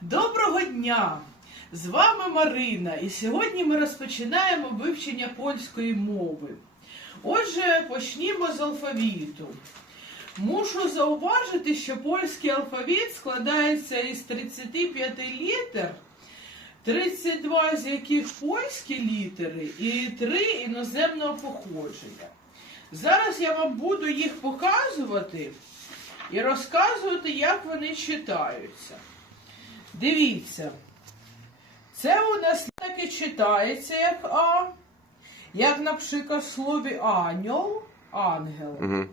Доброго дня! З вами Марина, і сьогодні ми розпочинаємо вивчення польської мови. Отже, почнімо з алфавіту. Мушу зауважити, що польський алфавіт складається із 35 літер, 32 з яких польські літери і 3 іноземного походження. Зараз я вам буду їх показувати і розказувати, як вони читаються. Дивіться, це у нас таки читається як А, як, наприклад, в слові аньол, ангел. Угу.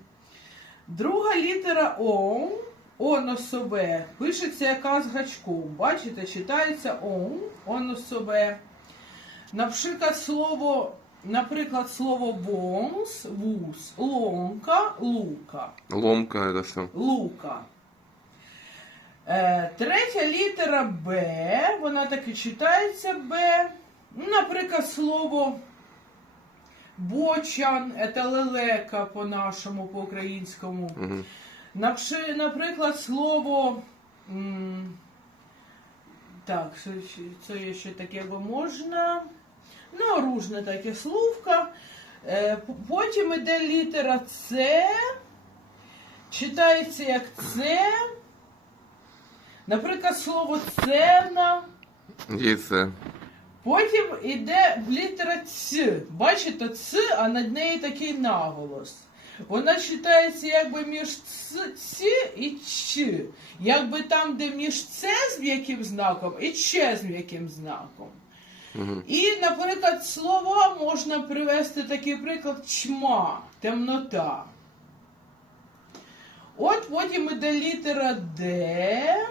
Друга літера О, О носове, пишеться яка з гачком. Бачите, читається О, О носове. Наприклад, слово, наприклад, слово вонс, вус, ломка, лука. Ломка это что? Лука. Е, третя літера Б, вона так і читається Б. Наприклад, слово бочан, це лелека по-нашому, по-українському. Угу. Наприклад, слово. Так, це є ще таке бо можна. Ну, ружне таке словко. Е, Потім іде літера С. Читається як С. Наприклад, слово цена. Яйце. Потім іде літера Ц. Бачите, Ц, а над нею такий наголос. Вона читається якби між ц, ц і ч. Якби там, де між це з м'яким знаком і че з м'яким знаком. Угу. І, наприклад, слова можна привести такий приклад чма, темнота. От потім іде літера Д.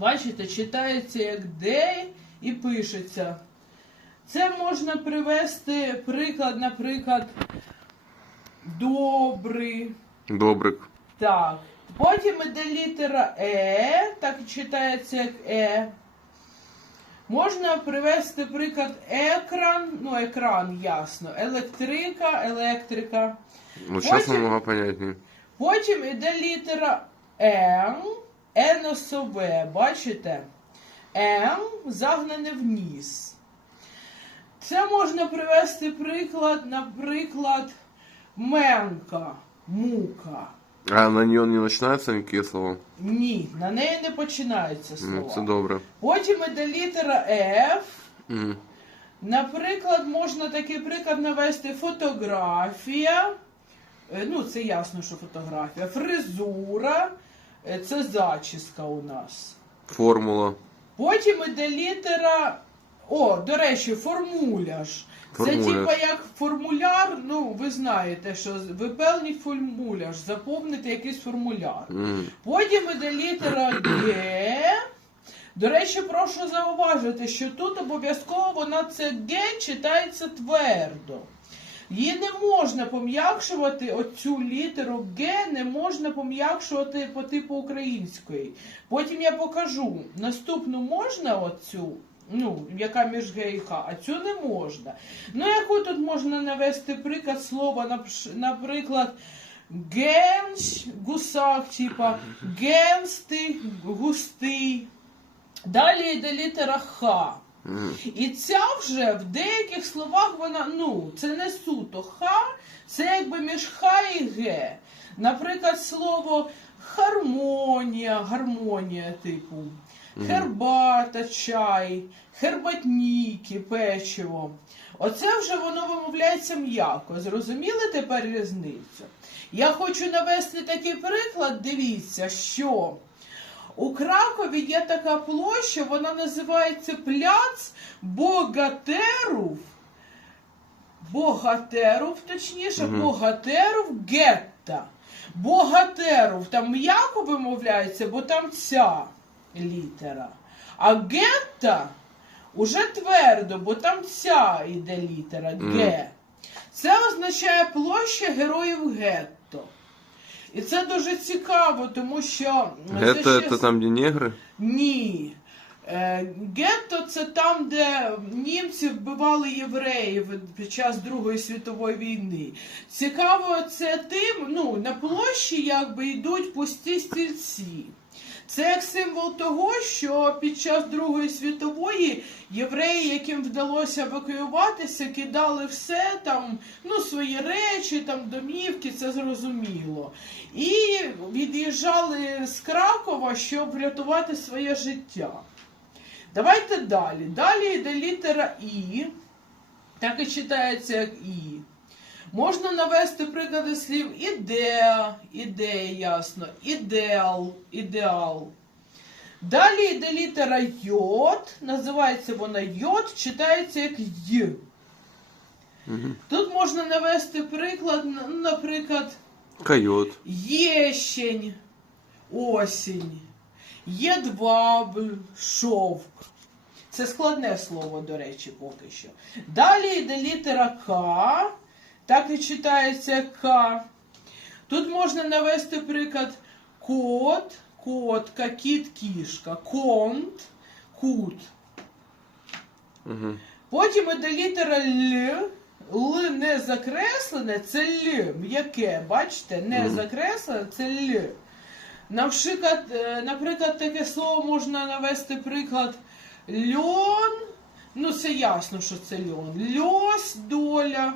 Бачите, читається як Д і пишеться. Це можна привести приклад, наприклад, добрий. Добрик. Так. Потім іде літера Е, так читається як Е. Можна привести приклад екран, ну екран, ясно, електрика, електрика. Вот сейчас Потім- понятнее. Потім іде літера М, Е носове, бачите? М загнане вниз. Це можна привести приклад, наприклад, менка, мука. А на нее не начинаются никакие слова? Ні, на неї не починаються Ну, це добре. Потім іде літера F. Угу. Наприклад, можна такий приклад навести фотографія. Е, Ну, це ясно, що фотографія. Фризура. Е, Це зачіска у нас. Формула. Потім іде літера. О, до речі, формуляж. Це типа як формуляр, ну ви знаєте, що виповніть формуляж, заповнити якийсь формуляр. Угу. Потім іде літера Г. До речі, прошу зауважити, що тут обов'язково вона це Г читається твердо. Її не можна пом'якшувати, оцю літеру Г не можна пом'якшувати по типу української. Потім я покажу. Наступну можна оцю, ну, яка між Г і Х, а цю не можна. Ну, яку тут можна навести приклад слова, наприклад, генш, гусак, типа генстий, густий. Далі йде літера Х. І ця вже в деяких словах вона, ну, це не суто Х, це якби між Х і Г. Наприклад, слово хармонія, гармонія, типу, хербата, чай, хербатніки, печиво. Оце вже воно вимовляється м'яко. Зрозуміли тепер різницю? Я хочу навести такий приклад, дивіться, що у Кракові є така площа, вона називається Пляц Богатерув. Богатерув, точніше, Мгм. Богатерув гетта. Богатерув там м'яко вимовляється, бо там ця літера. А гетта уже твердо, бо там ця йде літера Г. Це означає площа героїв гетто. І це дуже цікаво, тому що це Это, ще это там, где негры? ні. Е, Гетто це там, де німці вбивали євреїв під час Другої світової війни. Цікаво це тим, ну, на площі якби йдуть пусті стільці. Це як символ того, що під час Другої світової євреї, яким вдалося евакуюватися, кидали все там, ну, свої речі, там, домівки, це зрозуміло. І від'їжджали з Кракова, щоб врятувати своє життя. Давайте далі. Далі йде літера І. Так і читається як І. Можна навести приклади слів ідея, ідея, ясно, ідеал, ідеал. Далі йде літера Йод, називається вона Йод, читається як Й. Тут можна навести приклад, ну, наприклад, Койот. Єщень, осінь, єдвабль, шовк. Це складне слово, до речі, поки що. Далі йде літера К, так і читається К. Тут можна навести приклад кот, котка, кіт, кішка, конт, кут. Угу. Потім іде літера Л. Л не закреслене, це Л. М'яке, бачите? Не закреслене, це Л. Наприклад, е, наприклад, таке слово можна навести приклад льон. Ну, це ясно, що це льон. Льось, доля.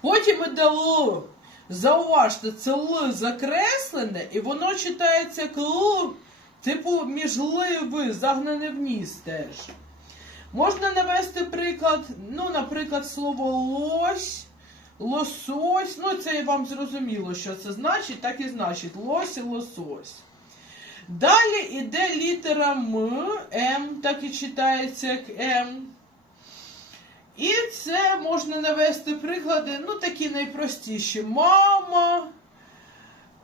Потім іде Л. Зауважте, це Л закреслене, і воно читається як Л, типу між Л і Ви, загнане вниз теж. Можна навести приклад, ну, наприклад, слово лось, лосось. Ну, це вам зрозуміло, що це значить, так і значить. Лось і лосось. Далі йде літера М, М, так і читається як М. І це можна навести приклади, ну, такі найпростіші. Мама.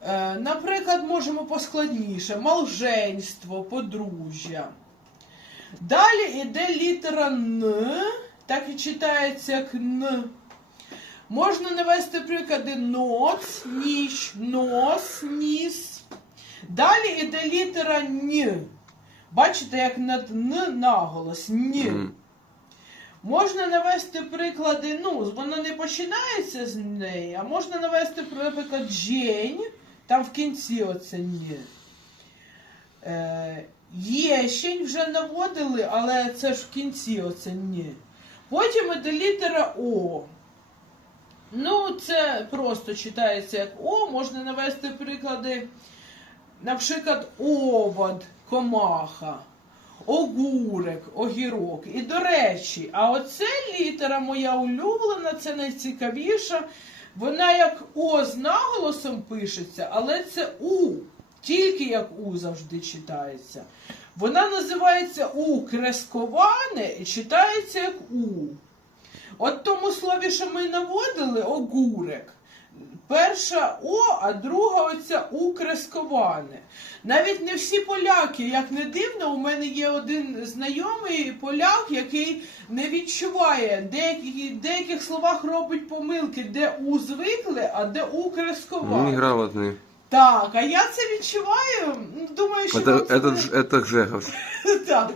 Е, наприклад, можемо поскладніше. Малженство, подружжя. Далі йде літера Н, так і читається як Н. Можна навести приклади ноц, ніч, нос, ніс. Далі йде літера Н. Бачите, як над Н наголос. Н. Можна навести приклади, ну, воно не починається з неї, а можна навести приклад жень, там в кінці оце ні. Е, єщень вже наводили, але це ж в кінці оце ні. Потім іде літера О. Ну, це просто читається як О, можна навести приклади, наприклад, овод, комаха огурек, огірок. І до речі, а оце літера моя улюблена, це найцікавіша. Вона як О з наголосом пишеться, але це У. Тільки як У завжди читається. Вона називається У кресковане і читається як У. От тому слові, що ми наводили, огурек. Перша О, а друга оця У кресковане. Навіть не всі поляки, як не дивно, у мене є один знайомий поляк, який не відчуває, деякі, в деяких словах робить помилки, де У звикли, а де У кресковане. Неграмотный. Так, а я це відчуваю. ну, Думаю, що Это, вам це это, теж- Ж- это Жегов. так.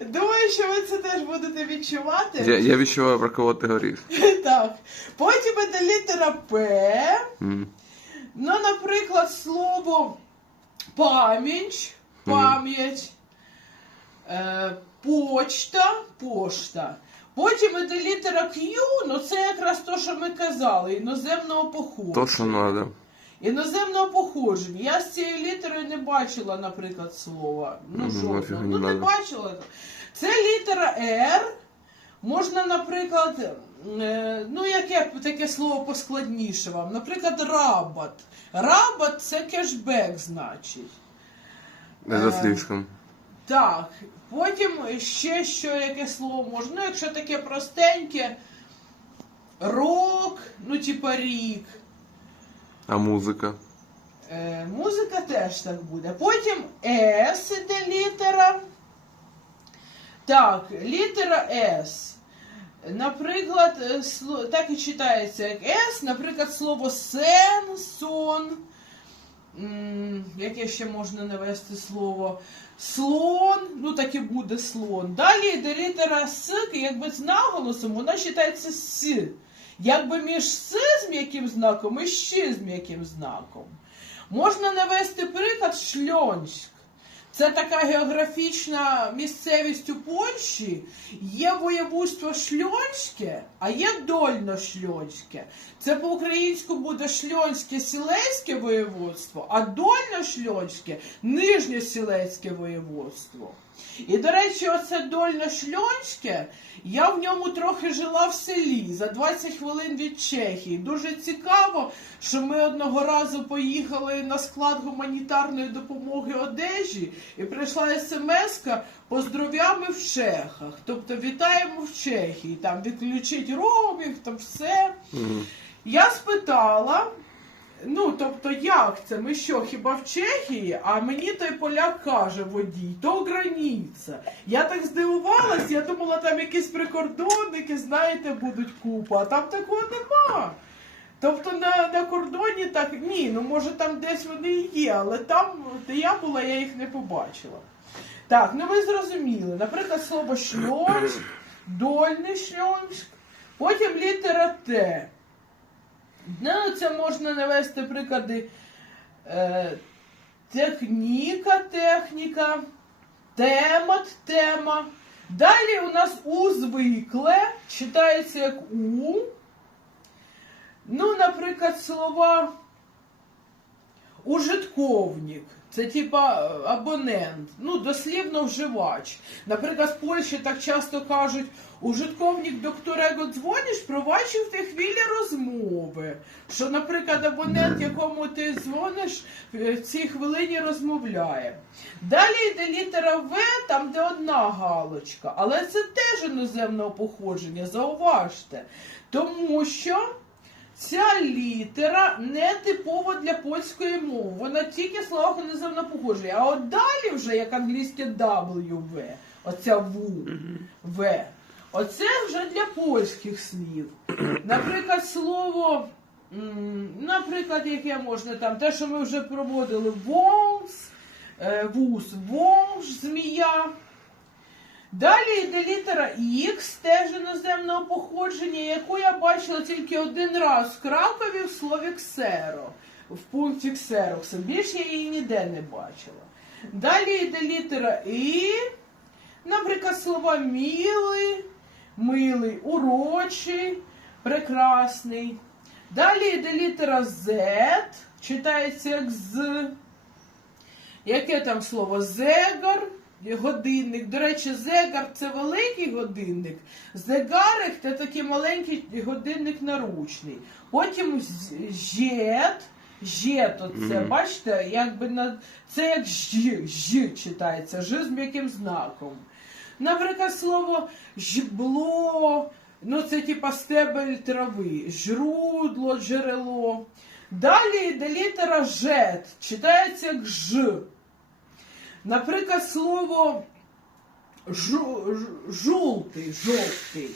Думаю, що ви це теж будете відчувати. Я, я відчуваю, про кого ти говориш. Так. Потім іде літера П. М. Ну, наприклад, слово пам'ять, пам'ять, е, почта, пошта. Потім іде літера Q, ну це якраз то, що ми казали, іноземного походження. То, що надо. Іноземного походження. Я з цією літерою не бачила, наприклад, слова. Ну, Ну, жодного. не Ну, не бачила. Це літера R. Можна, наприклад, е, ну, яке таке слово поскладніше вам? Наприклад, рабат. Рабат це кешбек, значить. Это Е. слишком. Так, потім ще що яке слово можна. Ну, якщо таке простеньке, рок, ну, типа рік. А музика? Е, музика теж так буде. Потім С іде літера. Так, літера С. Наприклад, е, так і читається як С, наприклад, слово сен, сон. Яке ще можна навести слово? Слон, ну так і буде слон. Далі йде літера С, якби з наголосом, вона читається С. Якби між С з м'яким знаком і ще з м'яким знаком. Можна навести приклад Шльонськ. Це така географічна місцевість у Польщі. Є воєводство Шльонське, а є Дольношльонське. Це по-українську буде Шльонське Сілеське воєводство, а Дольношльонське Нижньосілецьке воєводство. І, до речі, оце Дольношльонське, я в ньому трохи жила в селі за 20 хвилин від Чехії. Дуже цікаво, що ми одного разу поїхали на склад гуманітарної допомоги одежі, і прийшла смс-ка поздров'ями в Чехах. Тобто вітаємо в Чехії, там відключить ромінг, там все. Я спитала, ну тобто, як це? Ми що, хіба в Чехії? А мені той поляк каже водій, то границя. Я так здивувалась, я думала, там якісь прикордонники, знаєте, будуть купа, а там такого нема. Тобто на, на кордоні так, ні, ну може там десь вони і є, але там, де я була, я їх не побачила. Так, ну ви зрозуміли. Наприклад, слово шльонськ, дольний шльонськ, потім літера Т. Ну, це можна навести приклади е, техніка, техніка, темат, тема. Далі у нас у звикле читається як у. Ну, наприклад, слова ужитковник. Це типа е, абонент, ну дослівно вживач. Наприклад, в Польщі так часто кажуть, ужитковник до дзвониш, проваджив ти хвилі розмови. Що, наприклад, абонент, якому ти дзвониш, в цій хвилині розмовляє. Далі йде літера В, там де одна галочка, але це теж іноземного походження, зауважте. Тому що Ця літера не типова для польської мови. Вона тільки в словах іноземного походження. А от далі вже як англійське W, оця В, В. Оце вже для польських слів. Наприклад, слово, наприклад, яке можна там, те, що ми вже проводили, вонс, е, вус, вонж, змія. Далі йде літера Х, теж іноземного походження, яку я бачила тільки один раз в Кракові в слові ксеро, в пункті ксерокса. Більше я її ніде не бачила. Далі йде літера І, наприклад, слова мілий, милий, урочий, прекрасний. Далі йде літера Z, читається як з. Яке там слово? Зегар, годинник. До речі, зегар це великий годинник. Зегарик це такий маленький годинник наручний. Потім жет. Жет, оце, Мгм. бачите, якби на це як ж, ж читається, ж з м'яким знаком. Наприклад, слово жбло, ну це типа стебель трави, жрудло, джерело. Далі йде літера жет, читається як ж. Наприклад, слово жу, жовтий, жовтий.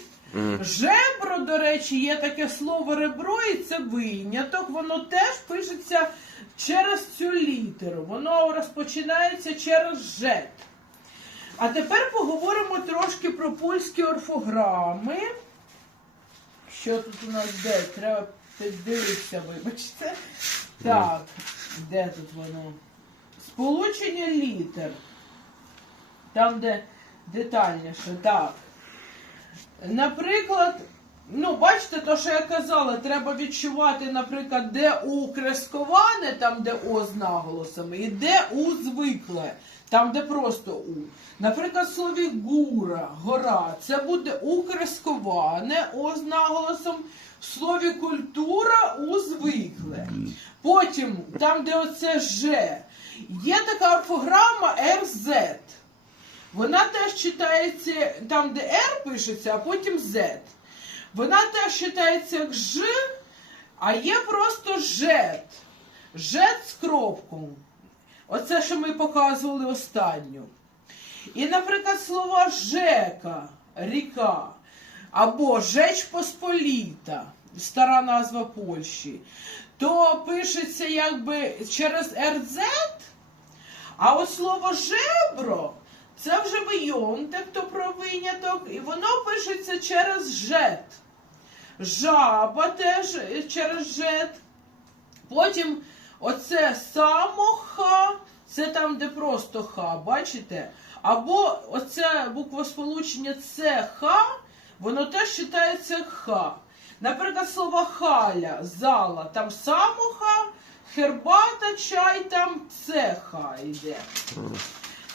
Жебро, до речі, є таке слово ребро, і це виняток. Воно теж пишеться через цю літеру. Воно розпочинається через жет. А тепер поговоримо трошки про польські орфограми. Що тут у нас де? Треба піддивитися, вибачте. Так, де тут воно? Сполучення літер. Там, де детальніше, так. Наприклад, ну, бачите, то, що я казала, треба відчувати, наприклад, де у кресковане, там, де О з наголосами, і де У звикле, там, де просто У. Наприклад, в слові гура, гора, це буде У кресковане, О з наголосом. В слові культура У звикле. Потім, там, де оце Ж, є така орфограма РЗ. Вона теж читається там, де R пишеться, а потім Z. Вона теж читається як Ж, а є просто жет. Жет з кропком. Оце, що ми показували останню. І, наприклад, слова жека, ріка, або Жеч Посполіта, стара назва Польщі, то пишеться якби через РЗ, а от слово жебро це вже вийонтик, то про виняток, і воно пишеться через жет. Жаба теж через жет. Потім оце самоха, це там, де просто ха, бачите? Або оце буквосполучення ха, воно теж читається ха. Наприклад, слово халя, зала, там самоха, хербата, чай, там цеха йде.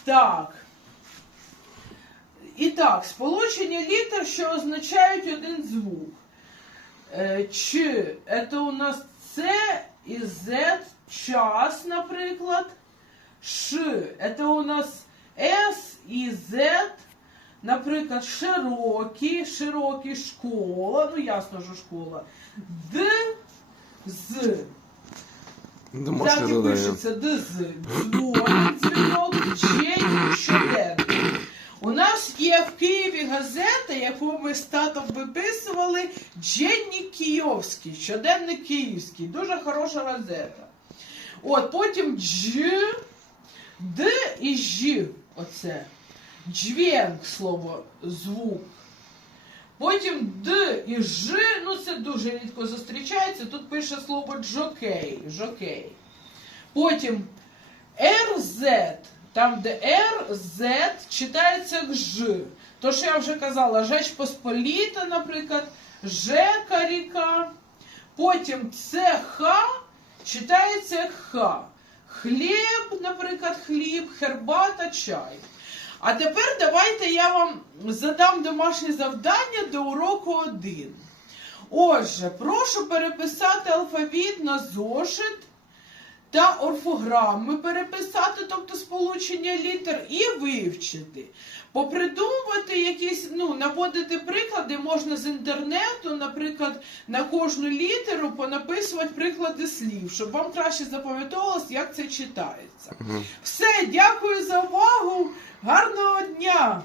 Так. І так, сполучення літер, що означають один звук. Е, Ч це у нас С і З, час, наприклад. Ш це у нас С і З, наприклад, широкі, широкі школа, ну ясно, що школа. Д, З. Домашнє Так і пишеться ДЗ. Дзвоник, дзвінок, вчень, щоденник. У нас є в Києві газета, яку ми з татом виписували Дженні Київський, щоденник київський. Дуже хороша газета. От потім дж, д і ж. Оце. Джвенк слово, звук. Потім Д і Ж, ну це дуже рідко зустрічається. Тут пише слово джокей. жокей. Потім РЗ, там де Р, читається як Ж. То, що я вже казала, Жеч Посполіта, наприклад, Жека ріка. Потім ЦХ читається як Х. Хліб, наприклад, хліб, хербата, чай. А тепер давайте я вам задам домашнє завдання до уроку 1. Отже, прошу переписати алфавіт на зошит та орфограми переписати, тобто сполучення літер, і вивчити. Попридумувати якісь, ну, наводити приклади можна з інтернету, наприклад, на кожну літеру понаписувати приклади слів, щоб вам краще запам'ятовувалось, як це читається. Мгм. Все, дякую за увагу. Гарного дня!